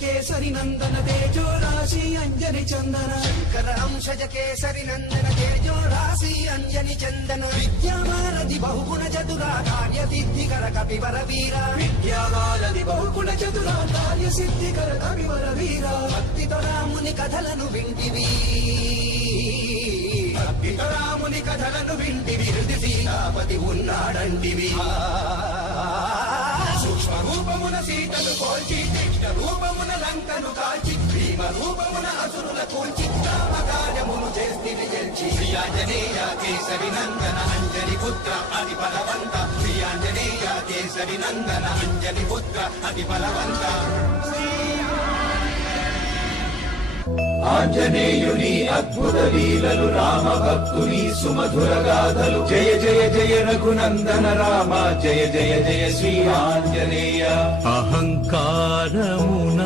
కేసరి నందన తేజో రాశి అంజని చందన శంకర అంశజ కేసరి నందన తేజో రాశి అంజని చందన విద్యావారధి బహుగుణ చతురా కార్య సిద్ధికర కపివర వీర విద్యావారధి బహుగుణ చతురా కార్య సిద్ధికర కపివర వీర భక్తితో రాముని కథలను వింటివి భక్తితో రాముని కథలను వింటివి హృది సీతాపతి ఉన్నాడంటివి సూక్ష్మ రూపమున సీతను కోల్చి తీక్షణ రూపమున లంకను కాల్చి భీమ రూపమున అసురుల కూల్చి రామ కార్యమును చేసి గెలిచి శ్రీ ఆంజనేయ కేసరి నందన అంజని పుత్ర అతి బలవంత శ్రీ ఆంజనేయ కేసరి నందన అంజని పుత్ర అతి బలవంత ఆంజనేయుని అద్భుత లీలలు రామ భక్తుని సుమధుర గాథలు జయ జయ జయ రఘునందన రామ జయ జయ జయ శ్రీ ఆంజనేయ అహంకారమున